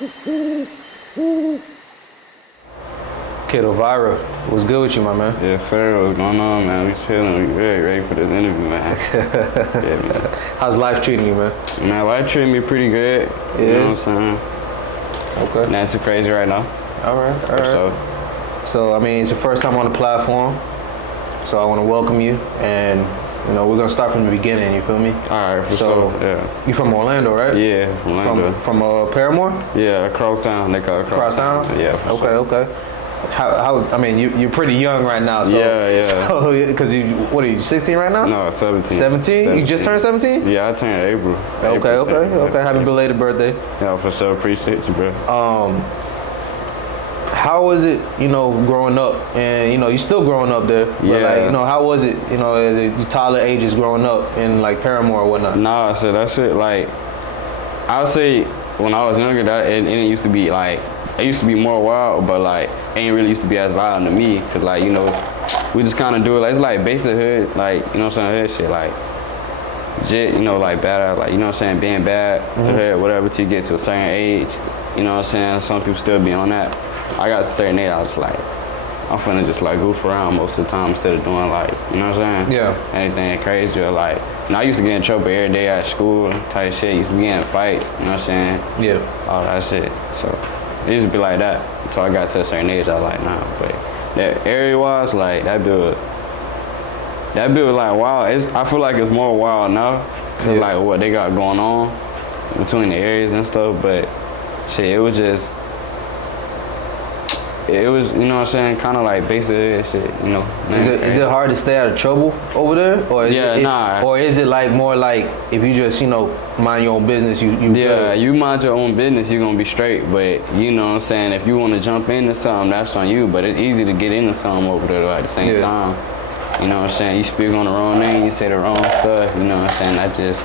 Keedo Viraa, what's good with you, my man? Yeah, sir. What's going on, man? We chilling. We very ready for this interview, man. Yeah, man. How's life treating you, man? Man, life treating me pretty good. Yeah. You know what I'm saying? Okay. Not too crazy right now. All right. So, I mean, it's your first time on the platform, so I want to welcome you, and you know, we're gonna start from the beginning. You feel me? All right, for So, sure. Yeah. You from Orlando, right? Yeah, from Orlando. From Paramore? Yeah, crosstown. They call it crosstown. Crosstown? Yeah. For sure. Okay. How? I mean, you're pretty young right now. So, Yeah. So, because what are you? 16 right now? No, 17. 17? You just turned 17? Yeah, I turned April. Okay. Happy belated birthday. Yeah, for sure. Appreciate you, bro. How was it, you know, growing up? And, you know, you're still growing up there. But, Yeah. like, you know, how was it, you know, at the toddler ages growing up in, like, Paramore or whatnot? Nah, so that shit, like, I would say when I was younger, that it used to be, like, it used to be more wild, but, like, it ain't really used to be as violent to me. Because, like, you know, we just kind of do it. Like, it's, like, basic hood, like, you know what I'm saying, hood shit, like, shit, you know, like, bad, like, you know what I'm saying, being bad, hood, whatever, till you get to a certain age. You know what I'm saying? Some people still be on that. I got to a certain age, I was like, I'm finna just like goof around most of the time instead of doing like, you know what I'm saying? Yeah. Anything crazy or like, and I used to get in trouble every day at school type shit. Used to be in fights, you know what I'm saying? Yeah. All that shit. So it used to be like that. Until I got to a certain age, I was like, nah. But that area wise, like that build like wild. I feel like it's more wild now. Cause like what they got going on between the areas and stuff. But shit, it was, you know what I'm saying, kind of like basic shit, you know. Is it hard to stay out of trouble over there? Or or is it like more like if you just, you know, mind your own business, you Yeah, you mind your own business, you're gonna be straight. But you know what I'm saying, if you want to jump into something, that's on you. But it's easy to get into something over there at the same time. You know what I'm saying? You speak on the wrong name, you say the wrong stuff. You know what I'm saying? That just,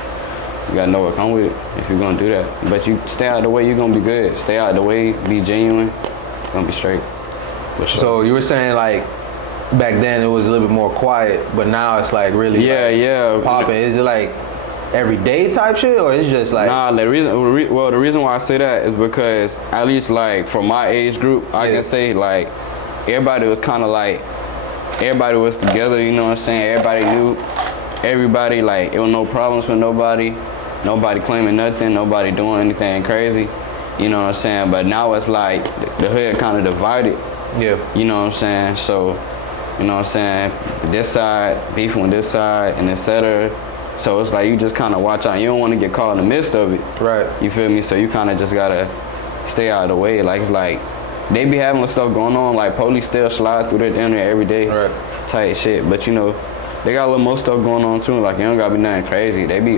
you gotta know what come with it if you're gonna do that. But you stay out of the way, you're gonna be good. Stay out of the way, be genuine, you're gonna be straight. Sure. So you were saying like back then it was a little bit more quiet, but now it's like really popping. Is it like everyday type shit, or is it just like? Nah, the reason why I say that is because at least like for my age group, I can say like everybody was kind of like, everybody was together. You know what I'm saying? Everybody knew everybody. Like it was no problems with nobody. Nobody claiming nothing. Nobody doing anything crazy. You know what I'm saying? But now it's like the hood kind of divided. Yeah. You know what I'm saying? So, you know what I'm saying? This side, beefing with this side, and etc. So it's like you just kind of watch out. You don't want to get caught in the midst of it. Right. You feel me? So you kind of just got to stay out of the way. Like, it's like they be having stuff going on. Like, police still slide through their damn near every day. Right. Type shit. But, you know, they got a little more stuff going on, too. Like, you don't got to be nothing crazy. They be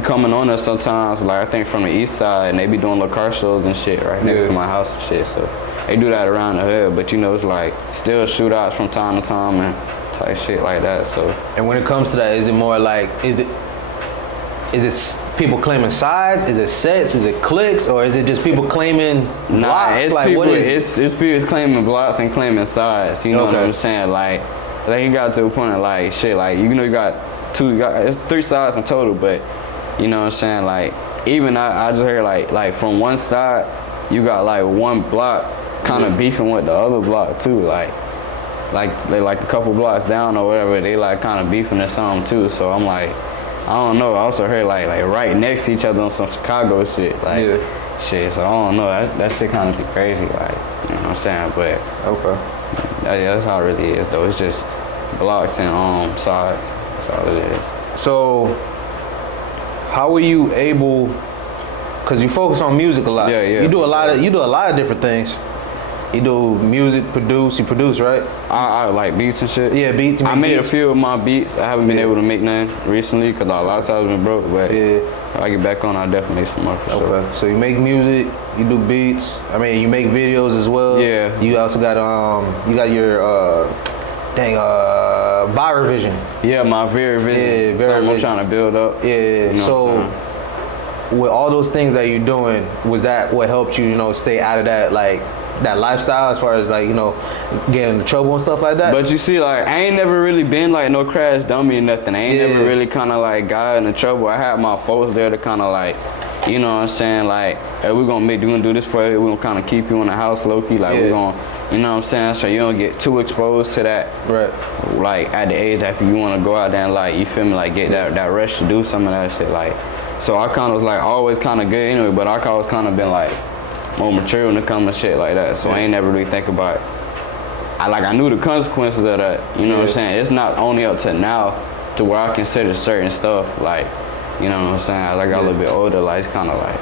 coming on us sometimes, like I think from the east side, and they be doing little car shows and shit right next to my house and shit. So they do that around the hood, but you know it's like still shootouts from time to time and type shit like that. So. And when it comes to that, is it more like is it people claiming sides? Is it sets? Is it cliques? Or is it just people claiming blocks? It's like people, what is it's people claiming blocks and claiming sides. You know what I'm saying? Like he got to a point of like shit. Like you know you got it's 3 sides in total, but. You know what I'm saying? Like, even I just heard like from one side, you got like one block kind of beefing with the other block too. Like they like a couple blocks down or whatever, they like kind of beefing or something too. So I'm like, I don't know. I also heard like right next to each other on some Chicago shit. Like shit. So I don't know. That shit kind of be crazy. Like, you know what I'm saying? But that's how it really is though. It's just blocks and sides. That's all it is. So. How were you able? Cause you focus on music a lot. Yeah. You do a lot of different things. You do music, you produce, right? I like beats and shit. Yeah, beats. I made a few of my beats. I haven't been able to make none recently because a lot of times I've been broke. But if I get back on, I'll definitely make some more for sure. Okay, so you make music, you do beats. I mean, you make videos as well. Yeah. You also got you got your Viraa Vision. Yeah, my Viraa Vision. Yeah, I'm trying to build up. Yeah. You know so with all those things that you're doing, was that what helped you, you know, stay out of that that lifestyle as far as like, you know, getting into trouble and stuff like that? But you see, like, I ain't never really been like no crash dummy or nothing. I ain't never really kind of like got into trouble. I had my folks there to kind of like you know what I'm saying, like, hey, we're gonna do this for you, we're gonna kind of keep you in the house low-key, like, we're gonna, you know what I'm saying, so you don't get too exposed to that, right? Like, at the age that you want to go out there and, like, you feel me, like, get that rush to do some of that shit, like, so I kind of was, like, always kind of good anyway, but I always kind of been, like, more mature when it comes to shit like that, so I ain't never really think about it. I knew the consequences of that, you know what I'm saying? It's not only up to now to where I consider certain stuff, like, you know what I'm saying? As I got a little bit older, like, it's kind of like,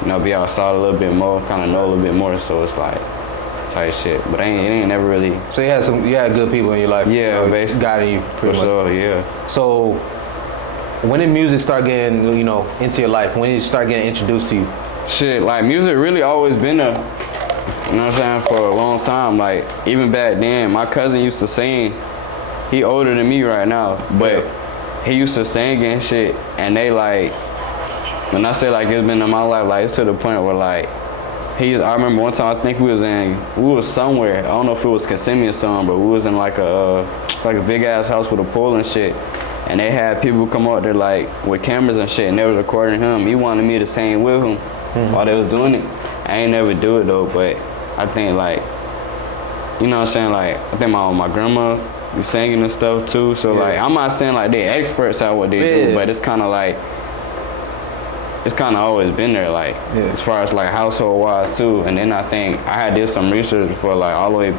you know, be outside a little bit more, kind of know a little bit more, so it's like, type shit. But it ain't never really. So you had good people in your life. Yeah, basically. Guiding you pretty much. For sure, yeah. So when did music start getting, you know, into your life? When did it start getting introduced to you? Shit, like, music really always been there. You know what I'm saying, for a long time. Like, even back then, my cousin used to sing. He older than me right now, but he used to sing and shit. And they, like, when I say, like, it's been in my life, like, it's to the point where, like, I remember one time, I think we was somewhere. I don't know if it was Kissimmee or something, but we was in, like a big ass house with a pool and shit. And they had people come out there, like, with cameras and shit, and they was recording him. He wanted me to sing with him while they was doing it. I ain't never do it though, but I think, like, you know what I'm saying, like, I think my grandma be singing and stuff too, so like, I'm not saying like they experts at what they do, but it's kind of like, it's kind of always been there, like, as far as like household wise too. And then I think I did some research before, like, all the way,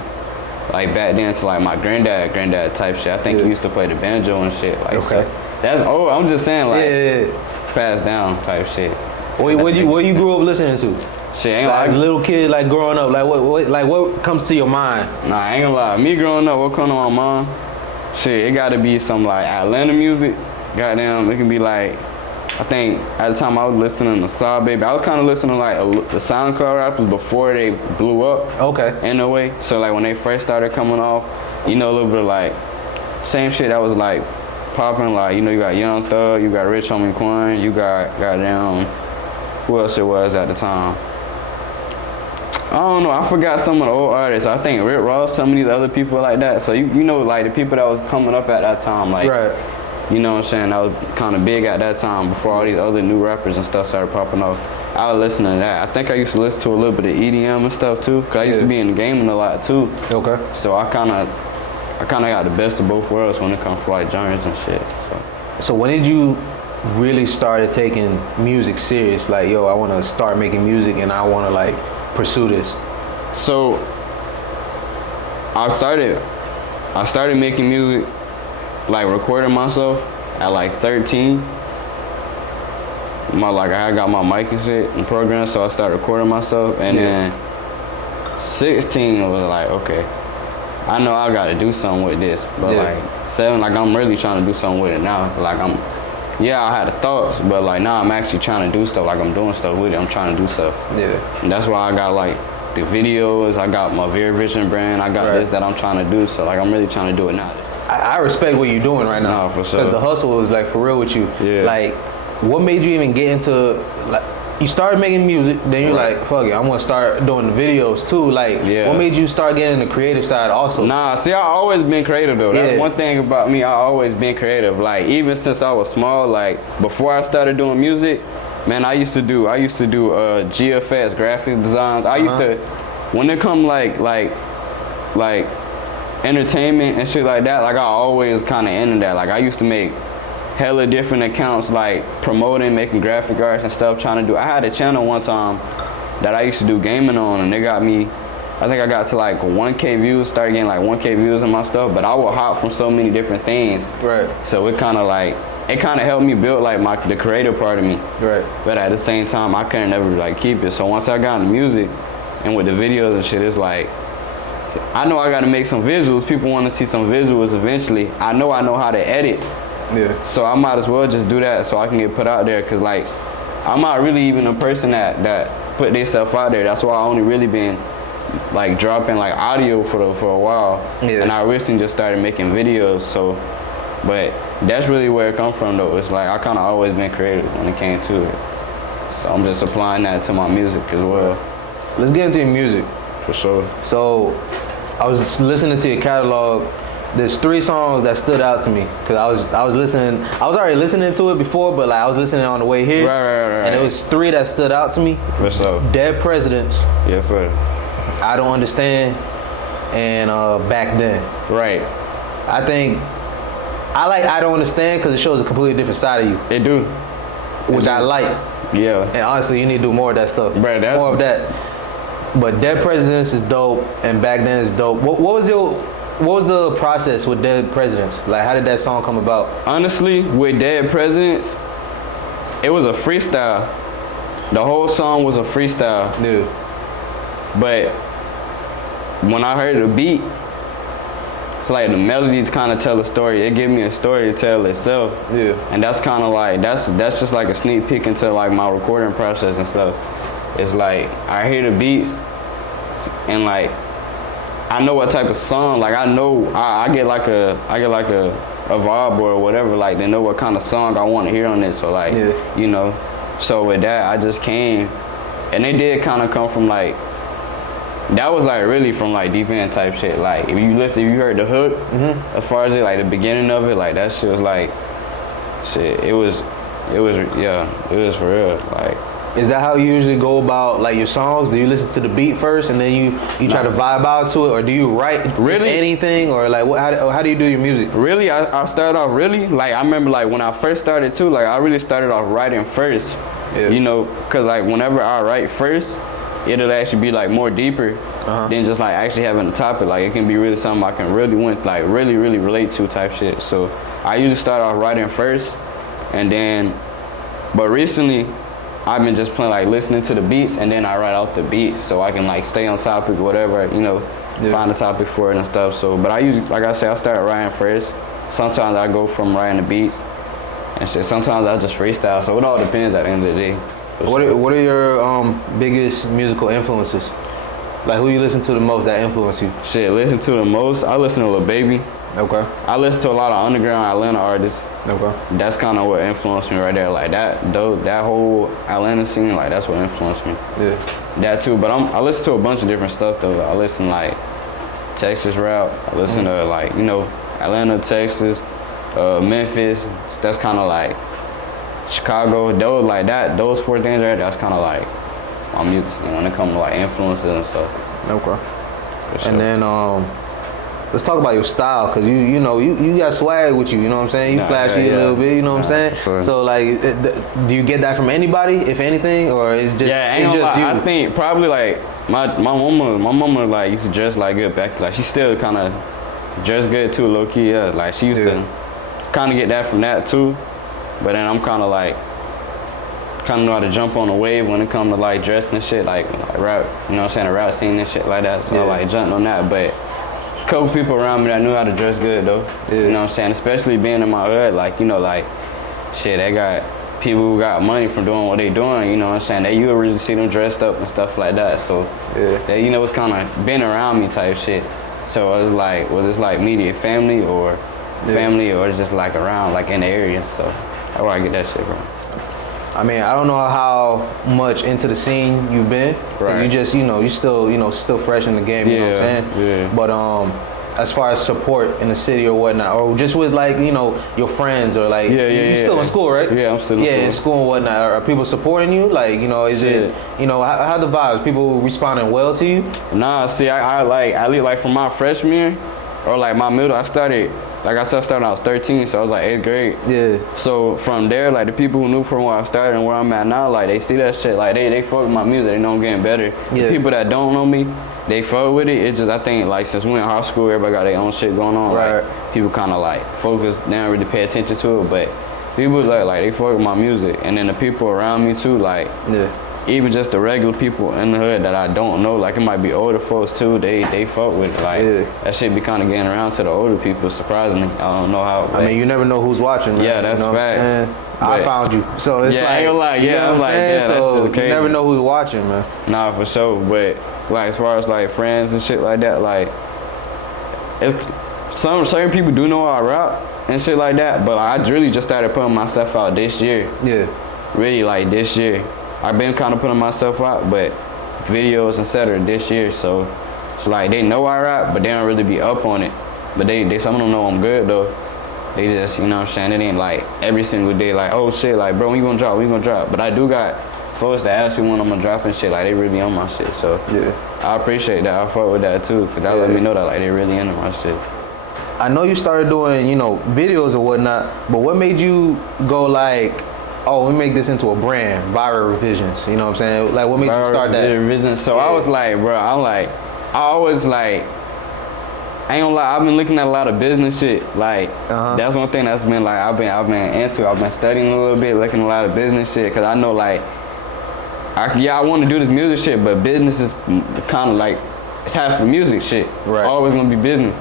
like, back then to like my granddad type shit. I think he used to play the banjo and shit, like, so that's old. I'm just saying, like, passed down type shit. What you grew up listening to? Shit, ain't like, like, as a little kid, like, growing up, like, what comes to your mind? Nah, I ain't gonna lie. Me growing up, what come to my mind? Shit, it gotta be some, like, Atlanta music. Goddamn, it can be, like, I think at the time I was listening to Saw Baby. I was kind of listening to, like, the SoundCloud rappers before they blew up. Okay. In a way. So, like, when they first started coming off, you know, a little bit of, like, same shit that was, like, popping. Like, you know, you got Young Thug, you got Rich Homie Quan, you got goddamn, who else it was at the time? I don't know. I forgot some of the old artists. I think Rick Ross, some of these other people like that. So, you know, like, the people that was coming up at that time, like, you know what I'm saying, that was kind of big at that time before all these other new rappers and stuff started popping off. I was listening to that. I think I used to listen to a little bit of EDM and stuff too, because I used to be in the gaming a lot too. Okay. So I kind of got the best of both worlds when it comes to, like, genres and shit. So when did you really started taking music serious? Like, yo, I want to start making music and I want to, like, pursue this. So I started making music, like, recording myself at like 13. I got my mic and shit and program, so I started recording myself, and then 16 was like, okay, I know I gotta do something with this, but like 7, like, I'm really trying to do something with it now. Like, I had the thoughts, but like now I'm actually trying to do stuff. Like, I'm doing stuff with it. I'm trying to do stuff. Yeah. And that's why I got, like, the videos. I got my Vera Vision brand. I got this that I'm trying to do. So, like, I'm really trying to do it now. I respect what you're doing right now. No, for sure. Because the hustle is, like, for real with you. Yeah. Like, what made you even get into, like, you started making music, then you're like, fuck it, I'm gonna start doing the videos too. Like, what made you start getting the creative side also? Nah, see, I always been creative though. That's one thing about me. I always been creative. Like, even since I was small, like, before I started doing music, man, I used to do GFX graphic designs. I used to, when it come like entertainment and shit like that, like, I always kind of into that. Like, I used to make hella different accounts, like, promoting, making graphic arts and stuff, trying to do. I had a channel one time that I used to do gaming on, and they got me, I think I got to like 1K views, started getting like 1K views on my stuff, but I would hop from so many different things. Right. So it kind of helped me build, like, the creative part of me. Right. But at the same time, I couldn't ever, like, keep it. So once I got into music and with the videos and shit, it's like, I know I got to make some visuals. People want to see some visuals eventually. I know how to edit. Yeah. So I might as well just do that so I can get put out there, because, like, I'm not really even a person that put themselves out there. That's why I only really been, like, dropping, like, audio for a while. Yeah. And I recently just started making videos. So, but that's really where it come from though. It's like I kind of always been creative when it came to it. So I'm just applying that to my music as well. Let's get into your music. For sure. So I was listening to your catalog, There's 3 songs that stood out to me because I was listening. I was already listening to it before, but like I was listening on the way here. Right. And it was 3 that stood out to me. For sure. Dead Presidents. Yes, sir. I Don't Understand, and Back Then. Right. I think I like I Don't Understand because it shows a completely different side of you. It do. Which I like. Yeah. And honestly, you need to do more of that stuff. Right, that's more of that. But Dead Presidents is dope, and Back Then is dope. What was the process with Dead Presidents? Like, how did that song come about? Honestly, with Dead Presidents, it was a freestyle. The whole song was a freestyle. Yeah. But when I heard the beat, it's like the melodies kind of tell a story. It gave me a story to tell itself. Yeah. And that's kind of like, that's just like a sneak peek into like my recording process and stuff. It's like, I hear the beats and like, I know what type of song, like I know, I get like a vibe or whatever, like they know what kind of song I want to hear on it. So like, yeah. you know, so with that, I just came, and they did kind of come from like, that was like really from like deep end type shit. Like if you heard the hook, as far as it, like the beginning of it, like that shit was like, shit, it was for real. Like, is that how you usually go about like your songs? Do you listen to the beat first and then you try to vibe out to it, or do you write really anything, or like how do you do your music? Really, I started off really like, I remember like when I first started too, like I really started off writing first. Yeah. You know, cause like whenever I write first, it'll actually be like more deeper than just like actually having a topic. Like it can be really something I can really really relate to type shit. So I usually start off writing first, and then, but recently I've been just playing like listening to the beats, and then I write out the beats so I can like stay on topic or whatever, you know, find a topic for it and stuff. So, but I usually, like I said, I start writing first. Sometimes I go from writing the beats and shit. Sometimes I just freestyle. So it all depends at the end of the day. What are your biggest musical influences? Like who you listen to the most that influence you? Shit, listen to the most. I listen to Lil Baby. Okay. I listen to a lot of underground Atlanta artists. Okay. That's kind of what influenced me right there. Like that whole Atlanta scene, like that's what influenced me. Yeah. That too, but I listen to a bunch of different stuff though. I listen like Texas rap. I listen to like, you know, Atlanta, Texas, Memphis. That's kind of like Chicago. Those like that. Those 4 things right. That's kind of like my music scene when it comes to like influences and stuff. Okay. Sure. And then let's talk about your style, because you know you got swag with you know what I'm saying, you flashy a little bit, you know what I'm saying, sure. So like do you get that from anybody, if anything, or it's just you? I think probably like my mama like used to dress like good back, like she still kind of dress good too, low key, yeah, like she used to kind of get that from that too, but then I'm kind of like know how to jump on the wave when it comes to like dressing and shit, like rap, you know what I'm saying, the rap scene and shit like that, so I like jumped on that. But a couple people around me that knew how to dress good though, you know what I'm saying, especially being in my hood, like, you know, like shit, they got people who got money from doing what they doing, you know what I'm saying, that you really see them dressed up and stuff like that, so they, you know, it's kind of been around me type shit. So it was like, was this like immediate family or it's just like around, like in the area, so that's where I get that shit from. I mean, I don't know how much into the scene you've been. Right. You just, you know, you still fresh in the game, you know what I'm saying? Yeah. But as far as support in the city or whatnot, or just with like, you know, your friends or like, you're still in school, right? Yeah, I'm still in school. Yeah, in school and whatnot. Are people supporting you? Like, you know, is it, you know, how the vibes? People responding well to you? Nah, see, I like from my freshman year or like my middle, I started, like I said, I started when I was 13, so I was like 8th grade. Yeah. So from there, like the people who knew from where I started and where I'm at now, like they see that shit, like they fuck with my music, they know I'm getting better. Yeah. The people that don't know me, they fuck with it. It's just, I think like since we in high school, everybody got their own shit going on. Right. Like people kind of like focus, they don't really pay attention to it, but people like they fuck with my music. And then the people around me too, like even just the regular people in the hood that I don't know, like it might be older folks too, they fuck with it. Like that shit be kind of getting around to the older people, surprisingly. I don't know how. I mean, you never know who's watching, man. Yeah, that's you know facts. I found you, so it's like, I'm like, you know what I'm saying? So you never know who's watching, man. Nah, for sure. But like as far as like friends and shit like that, like certain people do know I rap and shit like that, but I really just started putting myself out this year. Yeah. Really, like this year. I've been kind of putting myself out, but videos, etc. this year, so it's like they know I rap, but they don't really be up on it. But they some of them know I'm good though. They just, you know what I'm saying, it ain't like every single day like, oh shit, like bro, when you gonna drop? But I do got folks that actually when I'm gonna drop and shit, like they really on my shit. So yeah, I appreciate that. I fuck with that too, cause that let me know that like they really into my shit. I know you started doing, you know, videos or whatnot, but what made you go like, oh, we make this into a brand, Viraa Revisions, you know what I'm saying? Like, what made you start that? Revisions. So I was like, bro, I always like, I ain't gonna lie, I've been looking at a lot of business shit. Like, that's one thing that's been like, I've been studying a little bit, looking at a lot of business shit, cause I know like, I want to do this music shit, but business is kind of like, it's half the music shit. Right. Always gonna be business.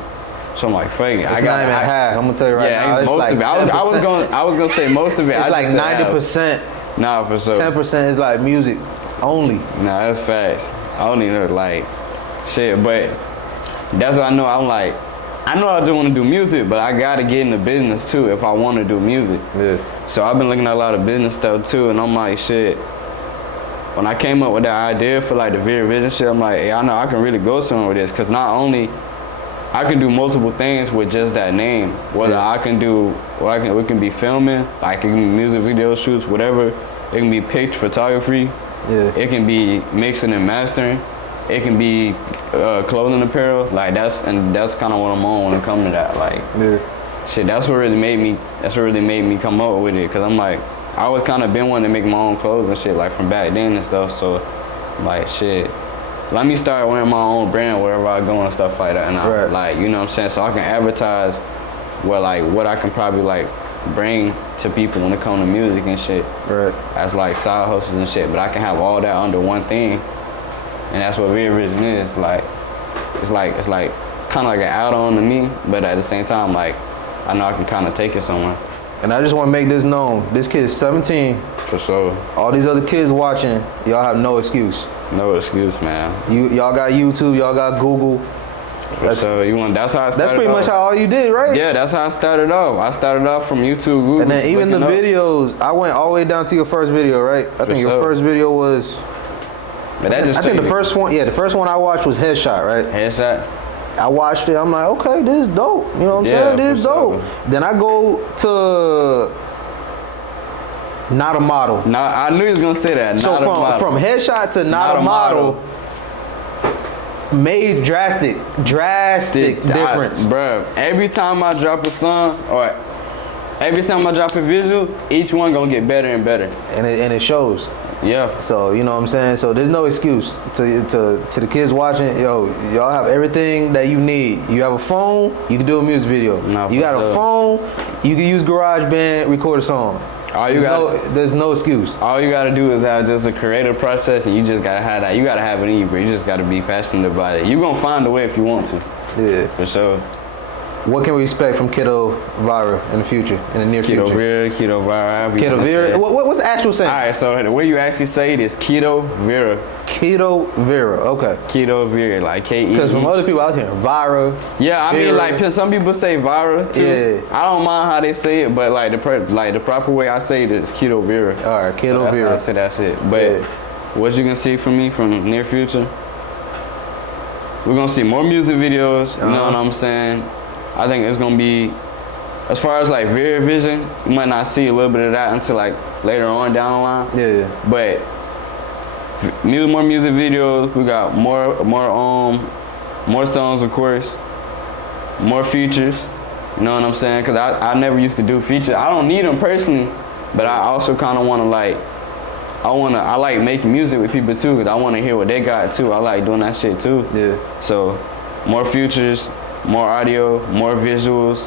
So I'm like, fuck it. I got half. I'm gonna tell you right now. It's most like of it. I was gonna say most of it. It's like 90%. Nah, for sure. 10% is like music only. Nah, that's facts. I don't even know like shit, but that's what I know. I'm like, I know I just want to do music, but I gotta get into business too if I want to do music. Yeah. So I've been looking at a lot of business stuff too, and I'm like, shit. When I came up with that idea for like the Viraa Vision shit, I'm like, hey, I know I can really go somewhere with this, cause not only I can do multiple things with just that name. Whether I can do, we can be filming, like it can be music video shoots, whatever. It can be picture photography. Yeah. It can be mixing and mastering. It can be clothing apparel. Like that's kind of what I'm on when it comes to that. Like, shit, that's what really made me come up with it. Cause I'm like, I always kind of been wanting to make my own clothes and shit, like from back then and stuff. So, like, shit. Let me start wearing my own brand wherever I go and stuff like that, and I like, you know what I'm saying, so I can advertise what I can probably like bring to people when it comes to music and shit, as like side hustles and shit. But I can have all that under one thing, and that's what Viraa Vision is. Like, it's kind of like an add-on to me, but at the same time, like, I know I can kind of take it somewhere. And I just want to make this known. This kid is 17. For sure. All these other kids watching, y'all have no excuse. No excuse, man. Y'all got YouTube, y'all got Google. So that's how I started. That's pretty much how all you did, right? Yeah, that's how I started off. I started off from YouTube, Google. And then even the videos, I went all the way down to your first video, right? I think your first video was. But that I think the first one, the first one I watched was Headshot, right? Headshot. I watched it. I'm like, okay, this is dope. You know what I'm saying? This is dope. Then I go to Not a Model. No, I knew he was gonna say that. So from Headshot to Not a Model made drastic difference. Bro, every time I drop a song or every time I drop a visual, each one gonna get better and better. And it shows. Yeah. So you know what I'm saying? So there's no excuse to the kids watching, y'all have everything that you need. You have a phone, you can do a music video. You got a phone, you can use GarageBand, record a song. There's no excuse. All you gotta do is have just a creative process, and you just gotta have that. You gotta have it in you, bro. You just gotta be passionate about it. You gonna find a way if you want to. Yeah. For sure. What can we expect from Keedo Viraa in the future, in the near future? Keedo Viraa. Keedo Viraa. What's the actual saying? All right, so the way you actually say it is Keedo Viraa. Keedo Viraa. Okay. Keedo Viraa, like K-E. Because from other people I was hearing Viraa. Yeah, I mean, like some people say Viraa too. Yeah. I don't mind how they say it, but like the proper way I say it is Keedo Viraa. All right, Keedo Viraa. I say that shit. But what you can see from me from near future, we're gonna see more music videos. You know what I'm saying? I think it's gonna be, as far as like Viraa Vision, you might not see a little bit of that until like later on down the line. Yeah. But more music videos. We got more songs, of course. More features. You know what I'm saying? Cause I never used to do features. I don't need them personally, but I also kind of want to like. I like making music with people too, cause I want to hear what they got too. I like doing that shit too. Yeah. So more features. More audio, more visuals,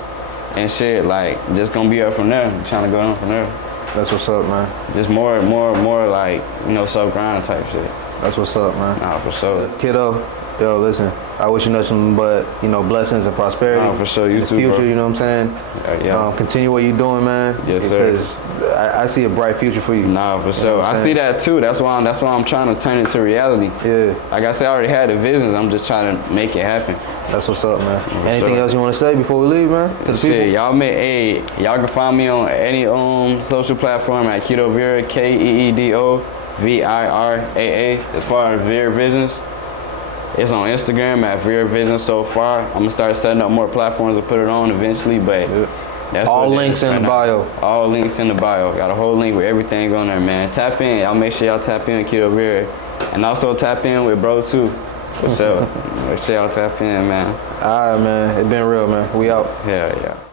and shit. Like, just gonna be up from there. I'm trying to go on from there. That's what's up, man. Just more like, sub-grind type shit. That's what's up, man. Nah, for sure. Kiddo, listen, I wish you nothing but, blessings and prosperity. Nah, for sure. You in too, the future, bro. You know what I'm saying? Yeah. Continue what you're doing, man. Yes, sir. Because I see a bright future for you. Nah, for sure. I see that too. That's why I'm trying to turn it to reality. Yeah. Like I said, I already had the visions. I'm just trying to make it happen. That's what's up, man. Anything else you want to say before we leave, man? To the people? Y'all can find me on any social platform at Keedo Viraa, Keedo Viraa. As far as Viraa Visions, It's on Instagram at Viraa Vision so far. I'm gonna start setting up more platforms to put it on eventually, but that's all links in the bio. All links in the bio. Got a whole link with everything on there, man. Tap in. Y'all make sure y'all tap in with Keedo Viraa. And also tap in with bro too. For sure. Make sure y'all tap in, man. All right, man. It been real, man. We out. Yeah, yeah.